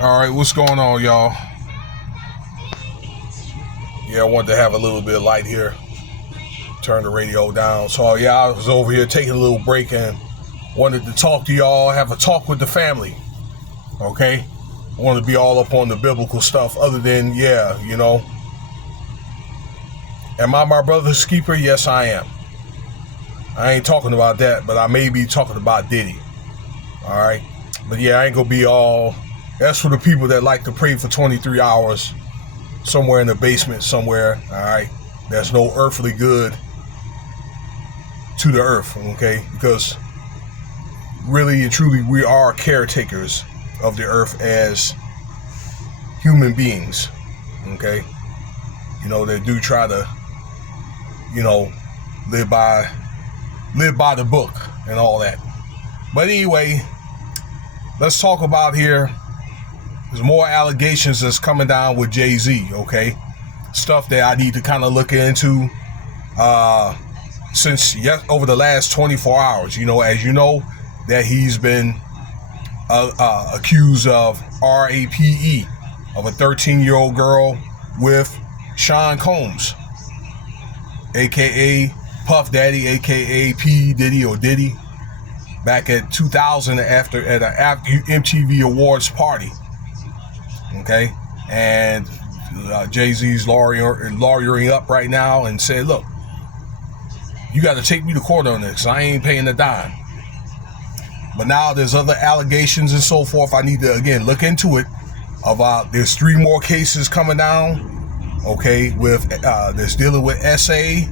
All right, what's going on, y'all? Yeah, I wanted to have a little bit of light here. Turn the radio down. So, yeah, I was over here taking a little break and wanted to talk to y'all, have a talk with the family. Okay? I want to be all up on the biblical stuff other than, am I my brother's keeper? Yes, I am. I ain't talking about that, but I may be talking about Diddy. All right? But, yeah, I ain't going to be all... That's for the people that like to pray for 23 hours somewhere in the basement somewhere, all right? There's no earthly good to the earth, okay? Because really and truly, we are caretakers of the earth as human beings, okay? They do try to, live by the book and all that. But anyway, let's talk about here. There's more allegations that's coming down with JayZ, okay? Stuff that I need to kind of look into since over the last 24 hours. As you know, that he's been accused of RAPE, of a 13-year-old girl with Sean Combs, a.k.a. Puff Daddy, a.k.a. P. Diddy or Diddy, back at 2000 at an MTV Awards party. Okay, and JayZ's lawyering up right now and said, look, you got to take me to court on this. I ain't paying a dime. But now there's other allegations and so forth. I need to, again, look into it. There's 3 more cases coming down, okay, with that's dealing with SA.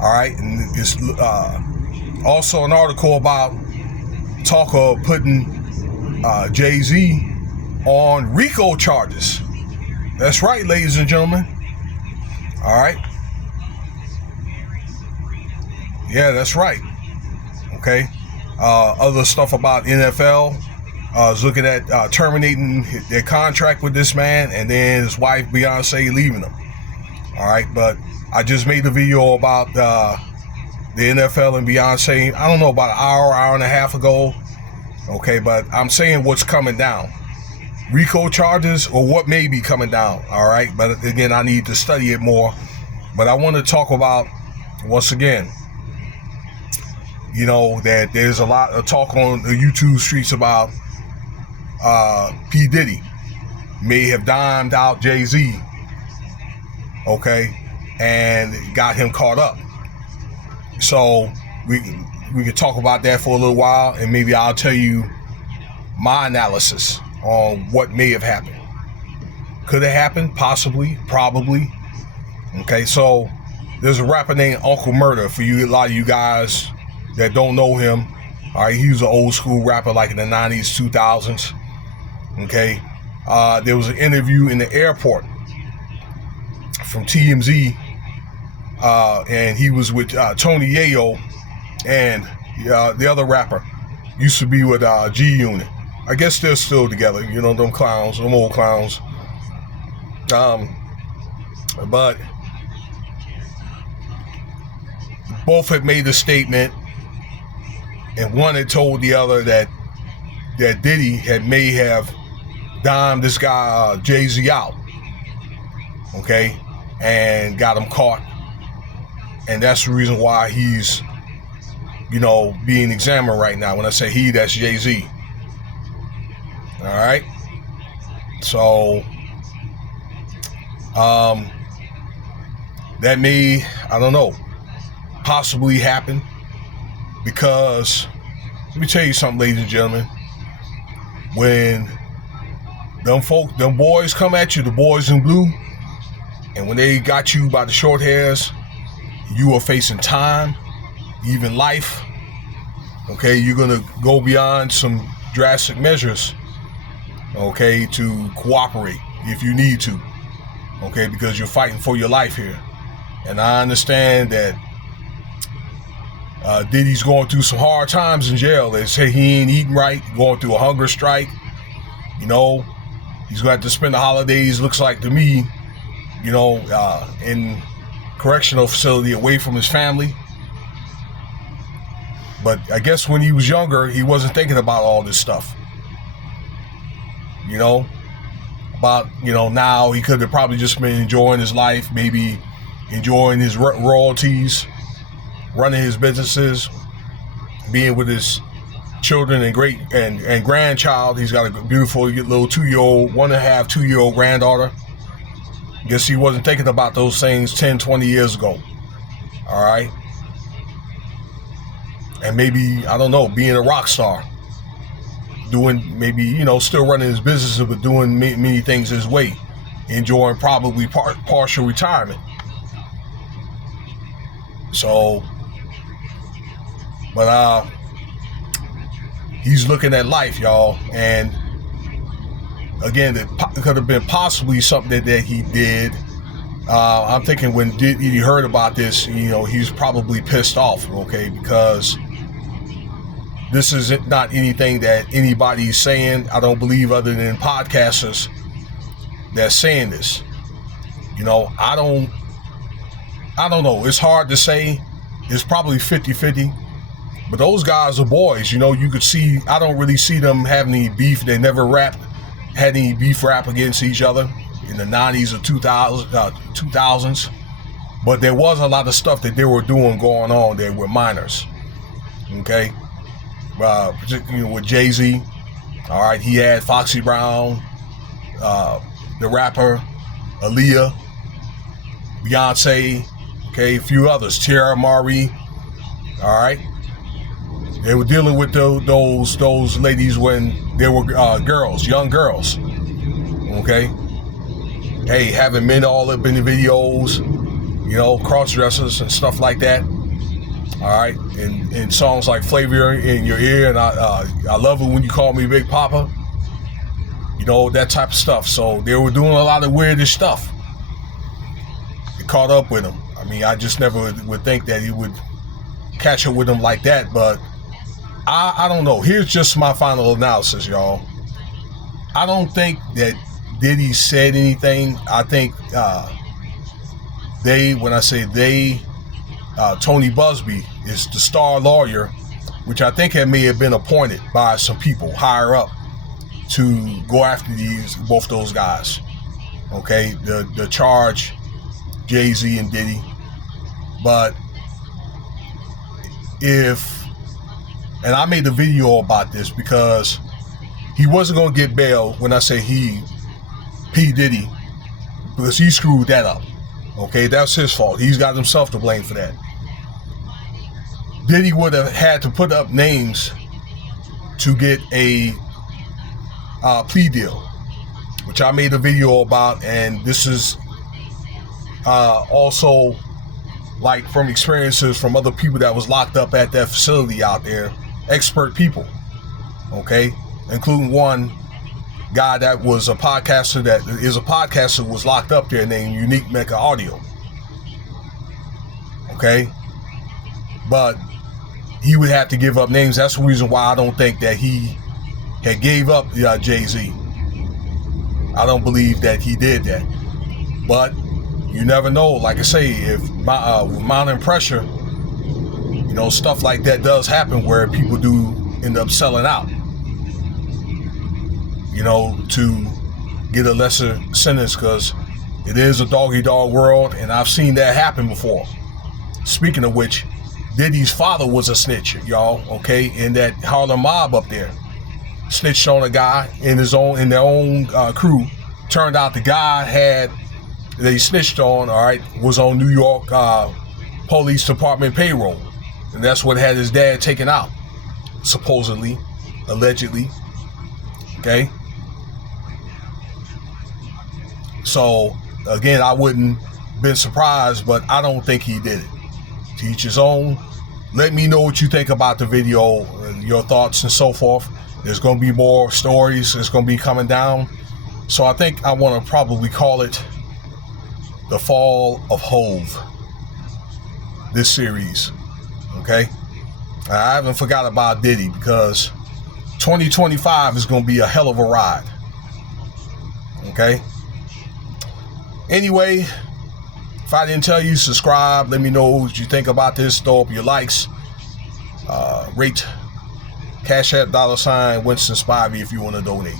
All right, and it's also an article about talk of putting JayZ on RICO charges. That's right, ladies and gentlemen. All right. Yeah, that's right. Okay. Other stuff about NFL. Is looking at terminating their contract with this man and then his wife Beyonce leaving him. All right, but I just made a video about the NFL and Beyonce. I don't know, about an hour and a half ago. Okay, but I'm saying what's coming down. RICO charges or what may be coming down, all right? But again, I need to study it more. But I want to talk about, once again, that there's a lot of talk on the YouTube streets about P. Diddy may have dimed out JayZ, okay, and got him caught up. So we could talk about that for a little while, and maybe I'll tell you my analysis on what may have happened. Could have happened, possibly, probably. Okay, so there's a rapper named Uncle Murder. For you, a lot of you guys that don't know him, all right, he was an old school rapper like in the 90s, 2000s. Okay, there was an interview in the airport from TMZ, and he was with Tony Yayo and the other rapper used to be with G Unit. I guess they're still together, them clowns, them old clowns. But both had made a statement, and one had told the other that Diddy may have dimed this guy JayZ out, okay, and got him caught, and that's the reason why he's, being examined right now. When I say he, that's JayZ. All right. So, that may, I don't know, possibly happen because, let me tell you something, ladies and gentlemen. When them boys come at you, the boys in blue, and when they got you by the short hairs, you are facing time, even life. Okay, you're gonna go beyond some drastic measures, okay, to cooperate if you need to, okay, because you're fighting for your life here. And I understand that Diddy's going through some hard times in jail. They say he ain't eating right, going through a hunger strike. He's gonna have to spend the holidays, looks like to me, in correctional facility away from his family. But I guess when he was younger, he wasn't thinking about all this stuff. about, now he could have probably just been enjoying his life, maybe enjoying his royalties, running his businesses, being with his children and great and grandchild. He's got a beautiful little 2-year-old, 1.5, 2-year-old granddaughter. Guess he wasn't thinking about those things 10, 20 years ago. All right. And maybe, I don't know, being a rock star, doing maybe, still running his business, but doing many things his way, enjoying probably partial retirement. So, but he's looking at life, y'all, and again, it could have been possibly something that he did. I'm thinking when Diddy heard about this, he's probably pissed off, okay, because this is not anything that anybody's saying, I don't believe, other than podcasters that's saying this. I don't know. It's hard to say. It's probably 50-50. But those guys are boys. You could see, I don't really see them having any beef. They never had any beef rap against each other in the 90s or 2000s. But there was a lot of stuff that they were doing going on there with minors. Okay? Particularly with JayZ. All right, he had Foxy Brown, the rapper, Aaliyah, Beyonce, okay, a few others, Tierra Mari. All right, they were dealing with those ladies when they were girls, young girls. Okay, hey, having men all up in the videos, cross dressers and stuff like that. All right, and songs like Flavor in Your Ear, and I love it when you call me Big Papa. That type of stuff. So they were doing a lot of weirdish stuff. It caught up with him. I mean, I just never would think that he would catch up with him like that. But I don't know. Here's just my final analysis, y'all. I don't think that Diddy said anything. I think when I say they, Tony Busby is the star lawyer, which I think may have been appointed by some people higher up to go after both those guys. Okay, the charge, JayZ and Diddy. But and I made a video about this because he wasn't going to get bail. When I say he, P. Diddy, because he screwed that up. Okay, that's his fault. He's got himself to blame for that. Diddy would have had to put up names to get a plea deal, which I made a video about, and this is also like from experiences from other people that was locked up at that facility out there, expert people, okay, including one guy that was a podcaster was locked up there named Unique Mecca Audio. Okay, but he would have to give up names. That's the reason why I don't think that he had gave up JayZ. I don't believe that he did that. But you never know. Like I say, if with mounting pressure, stuff like that does happen where people do end up selling out, to get a lesser sentence, because it is a dog-eat-dog world, and I've seen that happen before. Speaking of which, Diddy's father was a snitch, y'all, okay, in that Harlem mob up there. Snitched on a guy in their own crew. Turned out the guy that he snitched on, all right, was on New York Police Department payroll. And that's what had his dad taken out, supposedly, allegedly, okay? So, again, I wouldn't been surprised, but I don't think he did it. To each his own. Let me know what you think about the video, your thoughts and so forth. There's going to be more stories that's going to be coming down. So I think I want to probably call it The Fall of Hove, this series. Okay? I haven't forgot about Diddy, because 2025 is going to be a hell of a ride. Okay? Anyway, if I didn't tell you, subscribe. Let me know what you think about this. Throw up your likes. Rate Cash App $Winston Spivey if you want to donate.